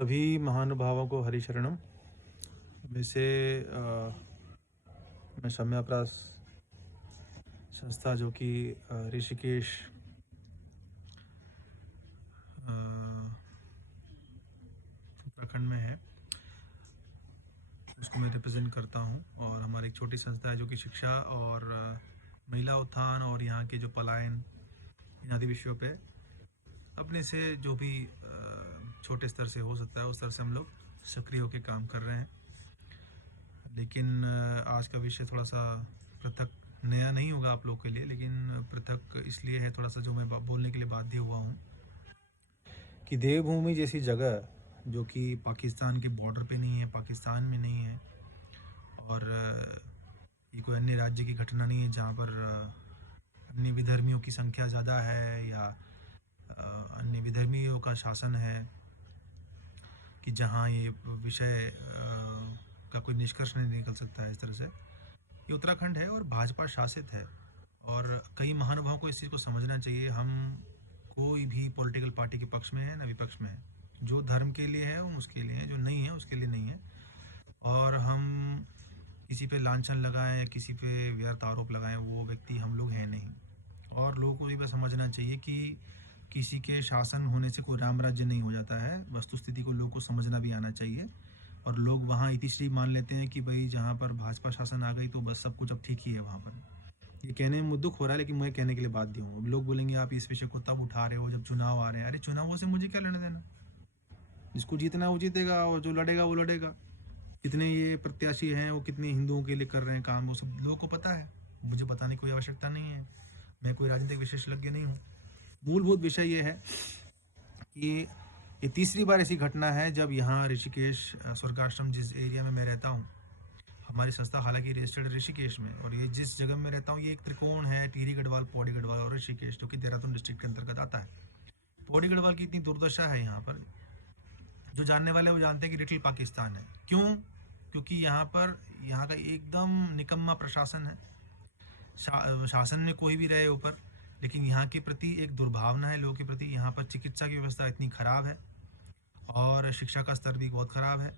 सभी महानुभावों को हरि शरणम। वैसे मैं सम्यपरास संस्था जो कि ऋषिकेश अ, उत्तराखंड में है, उसको मैं रिप्रेजेंट करता हूँ। और हमारी एक छोटी संस्था है जो कि शिक्षा और महिला उत्थान और यहाँ के जो पलायन इन आदि विषयों पे अपने से जो भी छोटे स्तर से हो सकता है उस स्तर से हम लोग सक्रिय होकर काम कर रहे हैं। लेकिन आज का विषय थोड़ा सा पृथक नया नहीं होगा आप लोग के लिए, लेकिन पृथक इसलिए है थोड़ा सा, जो मैं बोलने के लिए बाध्य हुआ हूँ कि देवभूमि जैसी जगह जो कि पाकिस्तान के बॉर्डर पे नहीं है, पाकिस्तान में नहीं है, और ये कोई अन्य राज्य की घटना नहीं है जहाँ पर अन्य विधर्मियों की संख्या ज़्यादा है या अन्य विधर्मियों का शासन है, कि जहाँ ये विषय का कोई निष्कर्ष नहीं निकल सकता है इस तरह से। ये उत्तराखंड है और भाजपा शासित है, और कई महानुभावों को इस चीज़ को समझना चाहिए। हम कोई भी पॉलिटिकल पार्टी के पक्ष में है ना विपक्ष में है। जो धर्म के लिए है वो उसके लिए है, जो नहीं है उसके लिए नहीं है। और हम किसी पे लांछन लगाएं या किसी पे व्यर्थ आरोप लगाएं, वो व्यक्ति हम लोग हैं नहीं। और लोगों को ये बात समझना चाहिए कि किसी के शासन होने से कोई राम राज्य नहीं हो जाता है। वस्तुस्थिति को लोगों को समझना भी आना चाहिए। और लोग वहाँ इतिश्री मान लेते हैं कि भाई जहाँ पर भाजपा शासन आ गई तो बस सब कुछ अब ठीक ही है वहाँ पर। ये कहने में मुझे दुख हो रहा है, लेकिन मैं कहने के लिए बाध्य हूँ। लोग बोलेंगे आप इस विषय को तब उठा रहे हो जब चुनाव आ रहे हैं। अरे चुनावों से मुझे क्या लेना देना? जिसको जीतना वो जीतेगा और जो लड़ेगा वो लड़ेगा। कितने ये प्रत्याशी हैं, वो कितने हिंदुओं के लिए कर रहे हैं काम, वो सब लोगों को पता है। मुझे बताने की कोई आवश्यकता नहीं है। मैं कोई राजनीतिक विशेषज्ञ नहीं हूँ। मूलभूत विषय ये है कि ये तीसरी बार ऐसी घटना है जब यहाँ ऋषिकेश स्वर्गाश्रम जिस एरिया में मैं रहता हूँ, हमारी संस्था हालांकि रजिस्टर्ड ऋषिकेश में, और ये जिस जगह में रहता हूँ ये एक त्रिकोण है, टिहरी गढ़वाल, पौड़ी गढ़वाल और ऋषिकेश, जो कि देहरादून डिस्ट्रिक्ट के अंतर्गत आता है। पौड़ी गढ़वाल की इतनी दुर्दशा है यहाँ पर, जो जानने वाले वो जानते हैं कि लिटिल पाकिस्तान है। क्यों? क्योंकि यहाँ पर यहाँ का एकदम निकम्मा प्रशासन है। शासन में कोई भी रहे ऊपर, लेकिन यहाँ के प्रति एक दुर्भावना है लोगों के प्रति। यहाँ पर चिकित्सा की व्यवस्था इतनी खराब है और शिक्षा का स्तर भी बहुत खराब है।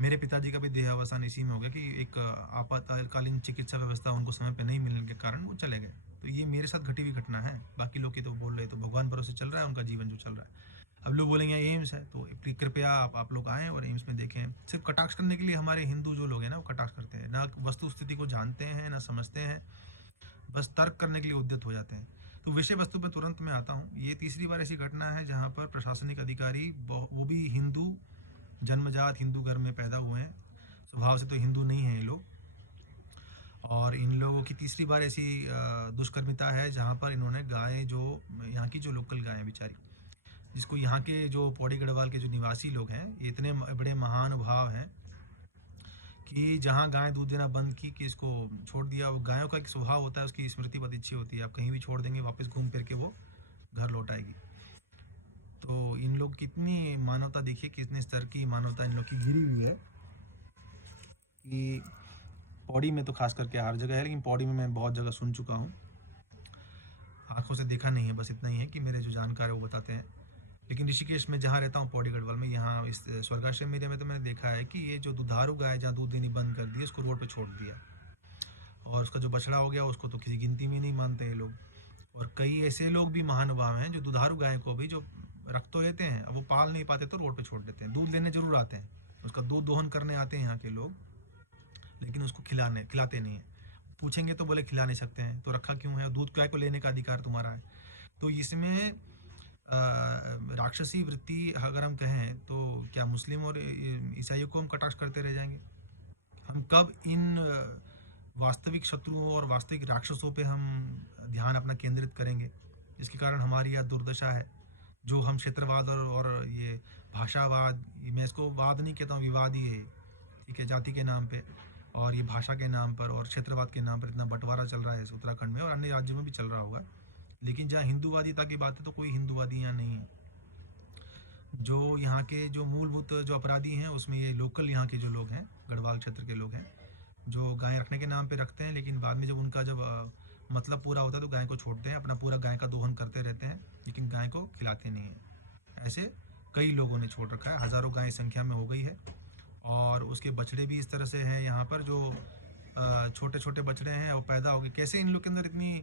मेरे पिताजी का भी देहावसान इसी में हो गया कि एक आपातकालीन चिकित्सा व्यवस्था उनको समय पर नहीं मिलने के कारण वो चले गए। तो ये मेरे साथ घटी हुई घटना है। बाकी लोग की तो बोल रहे, तो भगवान भरोसे चल रहा है उनका जीवन जो चल रहा है। अब लोग बोलेंगे एम्स है, तो कृपया आप लोग आएँ और एम्स में देखें। सिर्फ कटाक्ष करने के लिए हमारे हिंदू जो लोग हैं ना, वो कटाक्ष करते हैं, ना वस्तु स्थिति को जानते हैं ना समझते हैं, बस तर्क करने के लिए उद्यत हो जाते हैं। तो विषय वस्तु पर तुरंत मैं आता हूँ। ये तीसरी बार ऐसी घटना है जहाँ पर प्रशासनिक अधिकारी, वो भी हिंदू, जन्मजात हिंदू घर में पैदा हुए हैं, स्वभाव से तो हिंदू नहीं हैं ये लोग, और इन लोगों की तीसरी बार ऐसी दुष्कर्मिता है जहाँ पर इन्होंने गाय, जो यहाँ की जो लोकल गाय है बेचारी, जिसको यहाँ के जो पौड़ी गढ़वाल के जो निवासी लोग हैं, ये इतने बड़े महानुभाव हैं कि जहाँ गाय दूध देना बंद की कि इसको छोड़ दिया। गायों का एक स्वभाव होता है, उसकी स्मृति बहुत अच्छी होती है, आप कहीं भी छोड़ देंगे वापस घूम फिर के वो घर लौट आएगी। तो इन लोग कितनी मानवता, देखिए कितने स्तर की मानवता इन लोग की गिरी हुई है। कि पौड़ी में तो खास करके हर जगह है, लेकिन पौड़ी में मैं बहुत जगह सुन चुका हूँ, आंखों से देखा नहीं है। बस इतना ही है कि मेरे जो जानकार है वो बताते हैं। लेकिन ऋषिकेश में जहाँ रहता हूँ, पौड़ी गढ़वाल में, यहाँ इस स्वर्गाश्रम एरिया में, तो मैंने देखा है कि ये जो दुधारू गाय जहाँ दूध देनी बंद कर दी, उसको रोड पे छोड़ दिया, और उसका जो बछड़ा हो गया उसको तो किसी गिनती में नहीं मानते ये लोग। और कई ऐसे लोग भी महानुभाव हैं जो दुधारू गाय को भी जो रख तो लेते हैं, अब वो पाल नहीं पाते तो रोड पे छोड़ देते हैं। दूध लेने जरूर आते हैं, उसका दूध दोहन करने आते हैं यहाँ के लोग, लेकिन उसको खिलाते नहीं है। पूछेंगे तो बोले खिला नहीं सकते हैं, तो रखा क्यों है? दूध गाय को लेने का अधिकार तुम्हारा है। तो इसमें राक्षसी वृत्ति अगर हम कहें तो क्या मुस्लिम और ईसाइयों को हम कटाक्ष करते रह जाएंगे? हम कब इन वास्तविक शत्रुओं और वास्तविक राक्षसों पे हम ध्यान अपना केंद्रित करेंगे, जिसके कारण हमारी यह दुर्दशा है। जो हम क्षेत्रवाद और ये भाषावाद, मैं इसको वाद नहीं कहता हूँ, विवाद ही है, ठीक है, जाति के नाम पे और ये भाषा के नाम पर और क्षेत्रवाद के नाम पर इतना बंटवारा चल रहा है इस उत्तराखंड में, और अन्य राज्यों में भी चल रहा होगा। लेकिन जहाँ हिंदूवादिता की बात है तो कोई हिंदूवादी यहाँ नहीं है। जो यहाँ के जो मूलभूत जो अपराधी हैं उसमें ये लोकल यहाँ के जो लोग हैं, गढ़वाल क्षेत्र के लोग हैं, जो गाय रखने के नाम पे रखते हैं, लेकिन बाद में जब उनका जब मतलब पूरा होता है तो गाय को छोड़ते हैं, अपना पूरा गाय का दोहन करते रहते हैं, लेकिन गाय को खिलाते नहीं हैं। ऐसे कई लोगों ने छोड़ रखा है, हज़ारों गायें संख्या में हो गई है। और उसके बछड़े भी इस तरह से हैं यहाँ पर, जो छोटे छोटे बछड़े हैं, वो पैदा हो गए। कैसे इन लोग के अंदर इतनी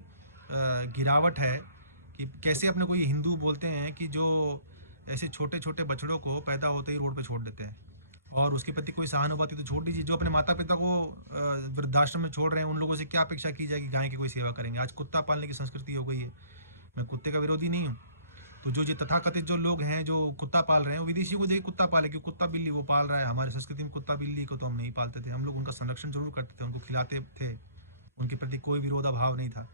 गिरावट है कि कैसे अपने को ये हिंदू बोलते हैं कि जो ऐसे छोटे छोटे बछड़ों को पैदा होते ही रोड पे छोड़ देते हैं, और उसके प्रति कोई सहानुभूति तो छोड़ दीजिए, जो अपने माता पिता को वृद्धाश्रम में छोड़ रहे हैं, उन लोगों से क्या अपेक्षा की जाएगी गाय की कोई सेवा करेंगे। आज कुत्ता पालने की संस्कृति हो गई है। मैं कुत्ते का विरोधी नहीं हूँ, तो जो तथाकथित जो लोग हैं जो कुत्ता पाल रहे हैं, वो विदेशियों को देखिए कुत्ता पाले, क्योंकि कुत्ता बिल्ली वो पाल रहा है। हमारे संस्कृति में कुत्ता बिल्ली को तो हम नहीं पालते थे, हम लोग उनका संरक्षण जरूर करते थे, उनको खिलाते थे, उनके प्रति कोई विरोधाभाव नहीं था।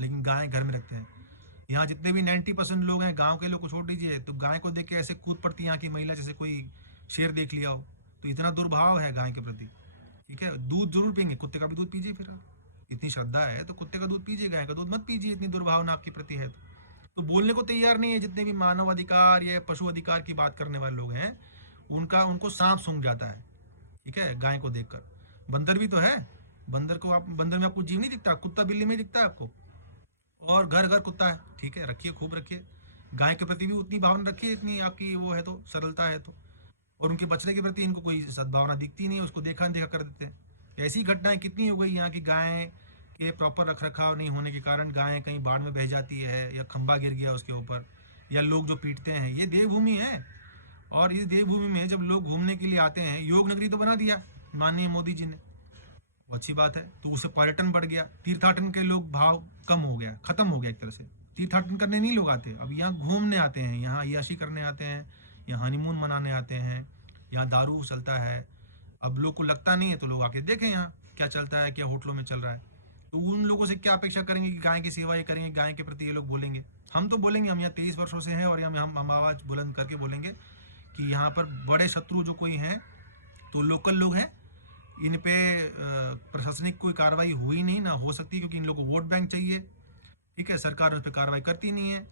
लेकिन गाय घर में रखते हैं। यहाँ जितने भी 90% लोग हैं गांव के लोग को छोड़ दीजिए, तो गाय को देख के ऐसे कूद पड़ती है यहाँ की महिला जैसे कोई शेर देख लिया हो। तो इतना दुर्भाव है गाय के प्रति। ठीक है, दूध जरूर पियेंगे, कुत्ते का भी दूध पीजिए। फिर इतनी श्रद्धा है तो कुत्ते का दूध पीजिए, गाय का दूध मत पीजिए, इतनी दुर्भावना आपके प्रति है तो बोलने को तैयार नहीं है। जितने भी मानव अधिकार या पशु अधिकार की बात करने वाले लोग हैं, उनको सांप सूंघ जाता है। ठीक है, गाय को देखकर। बंदर भी तो है, बंदर में आपको जीव नहीं दिखता, कुत्ता बिल्ली में दिखता है आपको, और घर घर कुत्ता है। ठीक है, रखिए, खूब रखिए, गाय के प्रति भी उतनी भावना रखिए, इतनी आपकी वो है तो सरलता है तो। और उनके बचने के प्रति इनको कोई सद्भावना दिखती नहीं, उसको देखा देखा कर देते हैं। ऐसी घटनाएं कितनी हो गई यहाँ की, गाय के प्रॉपर रख रखाव नहीं होने के कारण गायें कहीं बाढ़ में बह जाती है, या खंबा गिर गया उसके ऊपर, या लोग जो पीटते हैं। ये देवभूमि है, और इस देवभूमि में जब लोग घूमने के लिए आते हैं, योग नगरी तो बना दिया माननीय मोदी जी ने, अच्छी बात है, तो उससे पर्यटन बढ़ गया, तीर्थाटन के लोग भाव कम हो गया, खत्म हो गया एक तरह से। तीर्थाटन करने नहीं लोग आते, अब यहाँ घूमने आते हैं, यहाँ अय्याशी करने आते हैं, यहाँ हनीमून मनाने आते हैं, यहाँ दारू चलता है। अब लोग को लगता नहीं है तो लोग आके देखें यहाँ क्या चलता है, क्या होटलों में चल रहा है। तो उन लोगों से क्या अपेक्षा करेंगे कि गाय की सेवा ये करेंगे, गाय के प्रति ये लोग बोलेंगे। हम तो बोलेंगे, हम यहाँ 23 वर्षों से हैं, और हम आवाज़ बुलंद करके बोलेंगे कि यहाँ पर बड़े शत्रु जो कोई हैं तो लोकल लोग हैं, इन पे प्रशासनिक कोई कार्रवाई हुई नहीं, ना हो सकती, क्योंकि इन लोगों को वोट बैंक चाहिए। ठीक है, सरकार उस पर कार्रवाई करती नहीं है,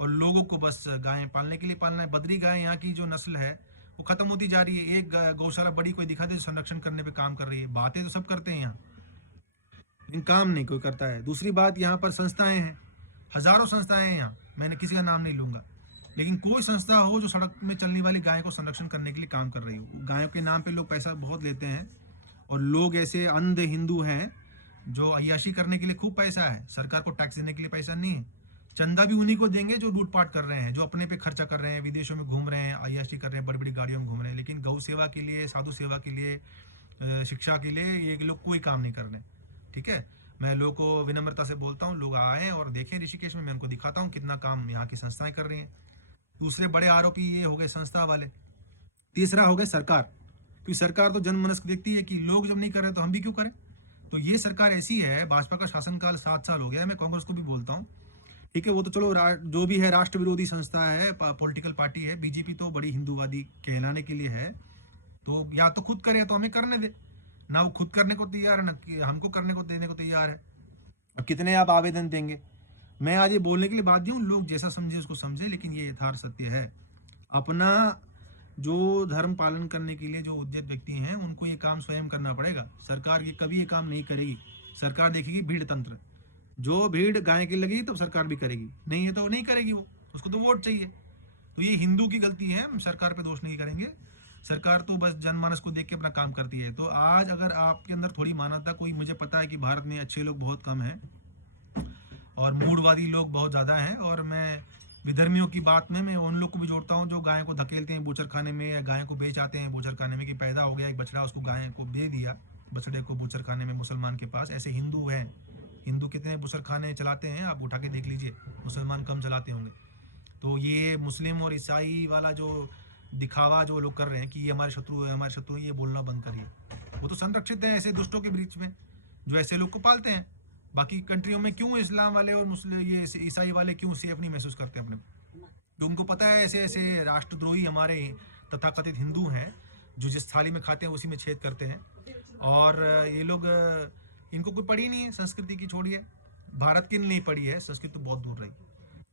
और लोगों को बस गायें पालने के लिए पालना है। बद्री गाय यहाँ की जो नस्ल है वो खत्म होती जा रही है। एक गौशाला बड़ी कोई दिखा दे जो संरक्षण करने पे काम कर रही है। बातें तो सब करते हैं यहाँ, लेकिन काम नहीं कोई करता है। दूसरी बात, यहाँ पर संस्थाएं हैं, हजारों संस्थाएं हैं यहाँ, मैंने किसी का नाम नहीं लूंगा, लेकिन कोई संस्था हो जो सड़क में चलने वाली गाय को संरक्षण करने के लिए काम कर रही हो। गायों के नाम पे लोग पैसा बहुत लेते हैं, और लोग ऐसे अंध हिंदू हैं जो अय्याशी करने के लिए खूब पैसा है, सरकार को टैक्स देने के लिए पैसा नहीं है। चंदा भी उन्हीं को देंगे जो लूटपाट कर रहे हैं, जो अपने पे खर्चा कर रहे हैं, विदेशों में घूम रहे हैं, अय्याशी कर रहे हैं, बड़ी बड़ी गाड़ियों में घूम रहे हैं, लेकिन गौ सेवा के लिए, साधु सेवा के लिए, शिक्षा के लिए ये लोग कोई काम नहीं कर रहे। ठीक है, मैं लोगों को विनम्रता से बोलता हूँ, लोग आए और देखें ऋषिकेश में, मैं उनको दिखाता हूँ कितना काम यहाँ की संस्थाएं कर रही हैं। दूसरे बड़े आरोपी ये हो गए संस्था वाले। तीसरा हो गए सरकार, क्योंकि सरकार तो जनमनस देखती है कि लोग जब नहीं कर रहे तो हम भी क्यों करें। तो ये सरकार ऐसी है, भाजपा का शासनकाल 7 साल हो गया, मैं कांग्रेस को भी बोलता हूँ। ठीक है, वो तो चलो जो भी है राष्ट्र विरोधी संस्था है, पॉलिटिकल पार्टी है। बीजेपी तो बड़ी हिंदूवादी कहलाने के लिए है, तो या तो खुद करे तो हमें करने दे, ना वो खुद करने को तैयार है, ना हमको करने को देने को तैयार है। अब कितने आप आवेदन देंगे। मैं आज ये बोलने के लिए बाध्य हूँ, लोग जैसा समझे उसको समझे, लेकिन ये यथार्थ सत्य है। अपना जो धर्म पालन करने के लिए जो उद्यत व्यक्ति हैं, उनको ये काम स्वयं करना पड़ेगा। सरकार ये कभी ये काम नहीं करेगी। सरकार देखेगी भीड़ तंत्र, जो भीड़ गाय की लगेगी तो सरकार भी करेगी, नहीं है तो नहीं करेगी, वो उसको तो वोट चाहिए। तो ये हिंदू की गलती है, हम सरकार पे दोष नहीं करेंगे। सरकार तो बस जनमानस को देख के अपना काम करती है। तो आज अगर आपके अंदर थोड़ी मानवता, कोई, मुझे पता है कि भारत में अच्छे लोग बहुत कम हैं और मूढ़वादी लोग बहुत ज़्यादा हैं, और मैं विधर्मियों की बात में मैं उन लोग को भी जोड़ता हूँ जो गाय को धकेलते हैं बूचर खाने में, या गाय को बेच आते हैं बूचर खाने में, कि पैदा हो गया एक बछड़ा, उसको गाय को दे दिया, बछड़े को बूचर खाने में मुसलमान के पास। ऐसे हिंदू हैं, हिंदू कितने बूचर खाने चलाते हैं आप उठा के देख लीजिए, मुसलमान कम चलाते होंगे। तो ये मुस्लिम और ईसाई वाला जो दिखावा जो लोग कर रहे हैं कि ये हमारे शत्रु है, हमारे शत्रु है, ये बोलना बंद करिए। वो तो संरक्षित है ऐसे दुष्टों के बीच में जो ऐसे लोग को पालते हैं। बाकी कंट्रियों में क्यों इस्लाम वाले और मुस्लिम ये ईसाई वाले क्यों सेफ नहीं महसूस करते हैं अपने को? तो उनको पता है ऐसे ऐसे राष्ट्रद्रोही हमारे तथाकथित हिंदू हैं जो जिस थाली में खाते हैं उसी में छेद करते हैं। और ये लोग, इनको कोई पड़ी नहीं है संस्कृति की, छोड़िए भारत की नहीं पड़ी है, संस्कृत तो बहुत दूर रही।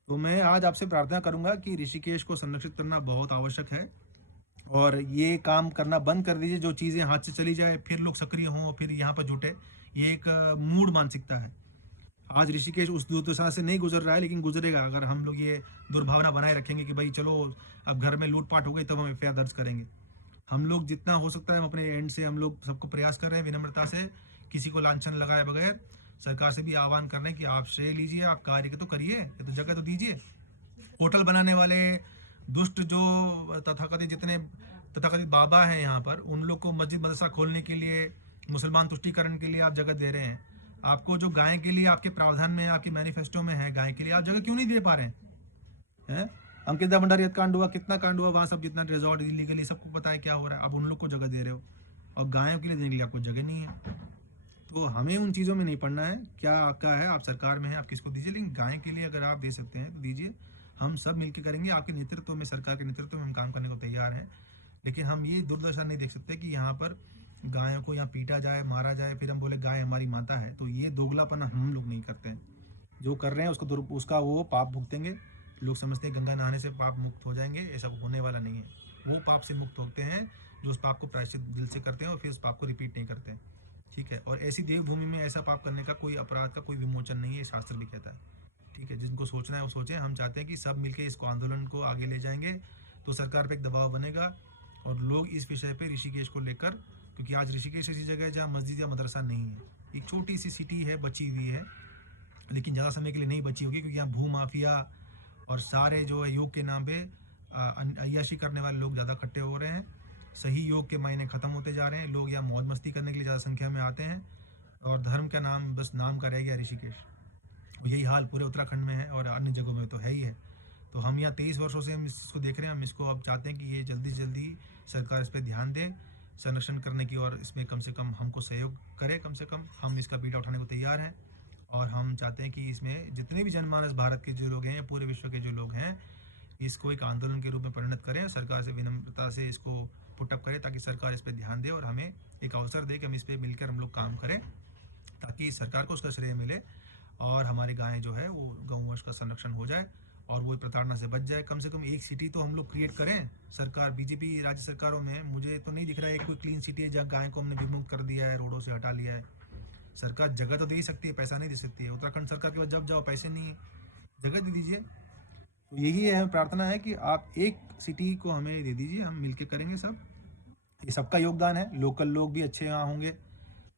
तो मैं आज आपसे प्रार्थना करूंगा कि ऋषिकेश को संरक्षित करना बहुत आवश्यक है, और ये काम करना बंद कर दीजिए। जो चीज़ें हाथ से चली जाए फिर लोग सक्रिय हों और फिर यहाँ पर जुटे, ये एक मूड मानसिकता है। आज ऋषिकेश उस दुर्दशा से नहीं गुजर रहा है, लेकिन गुजरेगा अगर हम लोग ये दुर्भावना बनाए रखेंगे कि भाई चलो अब घर में लूटपाट हो गई तब हम एफआईआर दर्ज करेंगे। हम लोग जितना हो सकता है हम अपने एंड से हम लोग सबको प्रयास कर रहे हैं विनम्रता से, किसी को लांछन लगाए बगैर। सरकार से भी आह्वान कर रहे हैं कि आप श्रेय लीजिए, आप कार्य तो करिए, तो जगह तो दीजिए। होटल बनाने वाले दुष्ट जो तथाकथित जितने तथाकथित बाबा हैं यहाँ पर, उन लोग को मस्जिद मदरसा खोलने के लिए, मुसलमान तुष्टीकरण के लिए आप जगह दे रहे हैं। आपको जो गाय के लिए आपके प्रावधान में, आपकी मैनिफेस्टो में है, गाय के लिए आप जगह क्यों नहीं दे पा रहे हैं? अंकिता भंडारी कांड हुआ, कितना कांड हुआ वहाँ, सब जितना रिजॉर्ट इलीगली, सबको पता है क्या हो रहा है। अब उन लोग को जगह दे रहे हो और गायों के लिए देने के लिए आपको जगह नहीं है। तो हमें उन चीज़ों में नहीं पड़ना है। क्या आपका है, आप सरकार में है, आप किसको दीजिए, लेकिन गाय के लिए अगर आप दे सकते हैं तो दीजिए। हम सब मिलकर करेंगे, आपके नेतृत्व में, सरकार के नेतृत्व में हम काम करने को तैयार हैं। लेकिन हम ये दुर्दशा नहीं देख सकते कि यहाँ पर गायों को यहाँ पीटा जाए, मारा जाए, फिर हम बोले गाय हमारी माता है। तो ये दोगलापन हम लोग नहीं करते हैं। जो कर रहे हैं उसका वो पाप भुगतेंगे। लोग समझते हैं गंगा नहाने से पाप मुक्त हो जाएंगे, ऐसा होने वाला नहीं है। वो पाप से मुक्त होते हैं जो उस पाप को प्रायश्चित दिल से करते हैं और फिर उस पाप को रिपीट नहीं करते हैं। ठीक है, और ऐसी देवभूमि में ऐसा पाप करने का, कोई अपराध का कोई विमोचन नहीं है, शास्त्र भी कहता है। ठीक है, जिनको सोचना है वो सोचे। हम चाहते हैं कि सब मिलकर इसको आंदोलन को आगे ले जाएंगे तो सरकार पे एक दबाव बनेगा और लोग इस विषय पे ऋषिकेश को लेकर, क्योंकि आज ऋषिकेश ऐसी जगह है जहाँ मस्जिद या मदरसा नहीं है। एक छोटी सी सिटी है, बची हुई है, लेकिन ज़्यादा समय के लिए नहीं बची होगी, क्योंकि यहाँ भू माफिया और सारे जो है योग के नाम पे अय्याशी करने वाले लोग ज़्यादा इकट्ठे हो रहे हैं। सही योग के महीने ख़त्म होते जा रहे हैं। लोग यहाँ मौज मस्ती करने के लिए ज़्यादा संख्या में आते हैं और धर्म का नाम बस नाम का रह गया ऋषिकेश। यही हाल पूरे उत्तराखंड में है और अन्य जगहों में तो है ही है। तो हम यहाँ 23 वर्षों से हम इसको देख रहे हैं। हम इसको अब चाहते हैं कि ये जल्दी से जल्दी सरकार इस पर ध्यान दे, संरक्षण करने की, और इसमें कम से कम हमको सहयोग करे। कम से कम हम इसका बीटा उठाने को तैयार हैं और हम चाहते हैं कि इसमें जितने भी जनमानस भारत के जो लोग हैं, पूरे विश्व के जो लोग हैं, इसको एक आंदोलन के रूप में परिणत करें। सरकार से विनम्रता से इसको पुटअप करें ताकि सरकार इस पर ध्यान दे और हमें एक अवसर दे कि हम इस पर मिलकर हम लोग काम करें, ताकि सरकार को उसका श्रेय मिले और हमारी गायें जो है वो गौवंश का संरक्षण हो जाए और वो प्रताड़ना से बच जाए। कम से कम एक सिटी तो हम लोग क्रिएट करें। सरकार, बीजेपी राज्य सरकारों में मुझे तो नहीं दिख रहा है कोई क्लीन सिटी है जहाँ गाय को हमने विमुक्त कर दिया है, रोडों से हटा लिया है। सरकार जगह तो दे ही सकती है, पैसा नहीं दे सकती है। उत्तराखंड सरकार के पास जब जाओ पैसे नहीं है, जगह दे दीजिए। तो यही है, प्रार्थना है कि आप एक सिटी को हमें दे दीजिए, हम मिलके करेंगे सब। ये सबका योगदान है। लोकल लोग भी अच्छे यहाँ होंगे,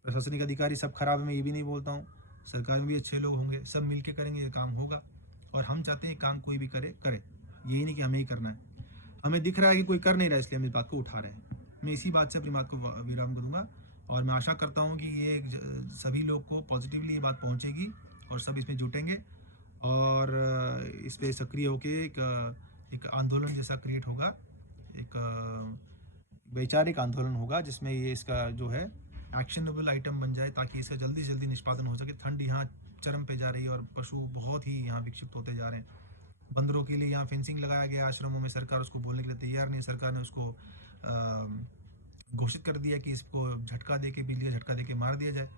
प्रशासनिक अधिकारी सब खराब है, मैं ये भी नहीं बोलता हूँ। सरकार में भी अच्छे लोग होंगे, सब मिलके करेंगे, ये काम होगा। और हम चाहते हैं काम कोई भी करे, यही नहीं कि हमें ही करना है। हमें दिख रहा है कि कोई कर नहीं रहा, इसलिए हम इस बात को उठा रहे हैं। मैं इसी बात से अपनी बात को विराम करूँगा और मैं आशा करता हूँ कि ये सभी लोग को पॉजिटिवली ये बात पहुँचेगी और सब इसमें जुटेंगे और इस पर सक्रिय होकर एक आंदोलन जैसा क्रिएट होगा, एक वैचारिक आंदोलन होगा जिसमें ये इसका जो है एक्शनेबल आइटम बन जाए, ताकि इसका जल्दी से जल्दी निष्पादन हो सके। ठंड यहाँ चरम पे जा रही है और पशु बहुत ही यहाँ विक्षिप्त होते जा रहे हैं। बंदरों के लिए यहाँ फेंसिंग लगाया गया आश्रमों में, सरकार उसको बोलने के लिए तैयार नहीं। सरकार ने उसको घोषित कर दिया कि इसको झटका दे के, बिजली का झटका दे के मार दिया जाए।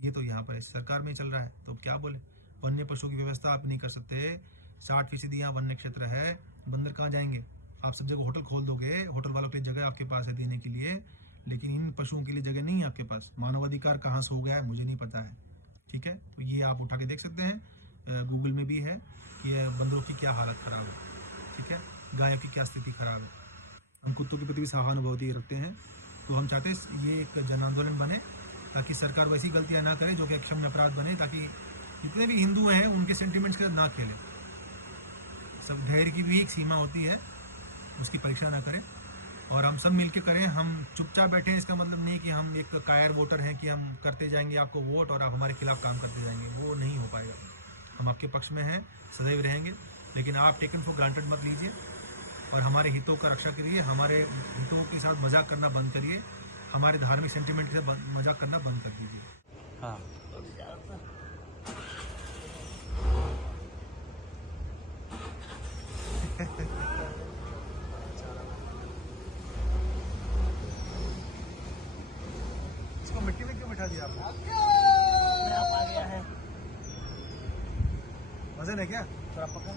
ये तो यहाँ पर सरकार में चल रहा है, तो क्या बोले। वन्य पशु की व्यवस्था आप नहीं कर सकते। 60% यहाँ वन्य क्षेत्र है, बंदर कहाँ जाएंगे। आप सब जगह होटल खोल दोगे, होटल वालों के लिए जगह आपके पास है देने के लिए, लेकिन इन पशुओं के लिए जगह नहीं है आपके पास। मानवाधिकार कहाँ से हो गया है मुझे नहीं पता है। ठीक है, तो ये आप उठा के देख सकते हैं, गूगल में भी है कि बंदरों की क्या हालत ख़राब है। ठीक है, गायों की क्या स्थिति ख़राब है। हम कुत्तों के प्रति भी सहानुभूति रखते हैं। तो हम चाहते हैं ये एक जन आंदोलन बने, ताकि सरकार वैसी गलतियाँ ना करे जो कि क्षम्य अपराध बने, ताकि जितने भी हिंदू हैं उनके सेंटिमेंट्स के साथ ना खेलें। सब धैर्य की भी एक सीमा होती है, उसकी परीक्षा ना करें और हम सब मिलके करें। हम चुपचाप बैठे हैं इसका मतलब नहीं कि हम एक कायर वोटर हैं कि हम करते जाएंगे आपको वोट और आप हमारे खिलाफ काम करते जाएंगे, वो नहीं हो पाएगा। हम आपके पक्ष में हैं, सदैव रहेंगे, लेकिन आप टेकन फॉर ग्रांटेड मत लीजिए और हमारे हितों का रक्षा करिए। हमारे हितों के साथ मजाक करना बंद करिए, हमारे धार्मिक सेंटिमेंट के साथ मजाक करना बंद कर दीजिए। हाँ, इसको मिट्टी में क्यों बिठा दिया आपने? आ गया है, वजन है क्या? थोड़ा पकड़,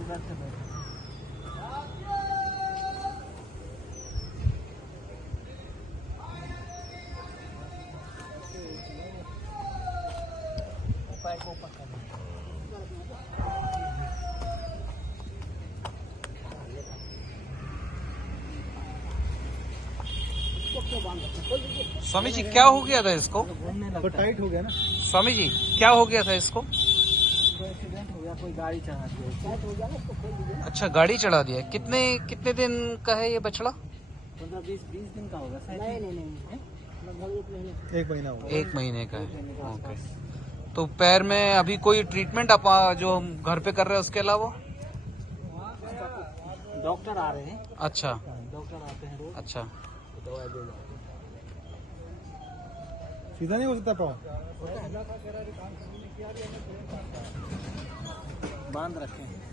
इधर से बैठो। को ऊपर कर दो। इसको क्यों बांध रखते हो? खोल दीजिए। स्वामी जी क्या हो गया था इसको? घूमने तो लगता है। टाइट हो गया ना। स्वामी जी क्या हो गया था इसको? कोई एक्सीडेंट हो गया, कोई गाड़ी चढ़ा दी, टाइट हो गया ना, इसको खोल दीजिए। अच्छा गाड़ी चढ़ा दिया। कितने कितने दिन का है ये बछड़ा? 15-20 दिन का होगा शायद। नहीं, लगभग 1 महीने। 1 महीना हुआ। 1 महीने का एक महीने के है। ओके। आसपास। तो पैर में अभी कोई ट्रीटमेंट आप जो हम घर पे कर रहे हैं उसके अलावा? डॉक्टर आ रहे हैं, अच्छा डॉक्टर आते हैं रोज, अच्छा। दवाई दे जाते सीधा नहीं हो सकता पाँव। हैं। बांध रखे हैं।